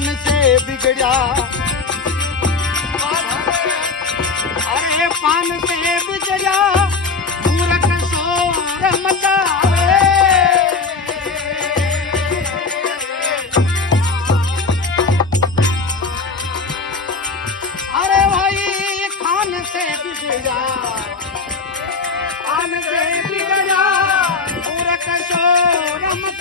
पान से बिगड़ा, अरे पान से बिगड़ा मूर्ख शोर मचावे। अरे भाई खान से बिगड़ा, खान से बिगड़ा मूर्ख शोर मचावे।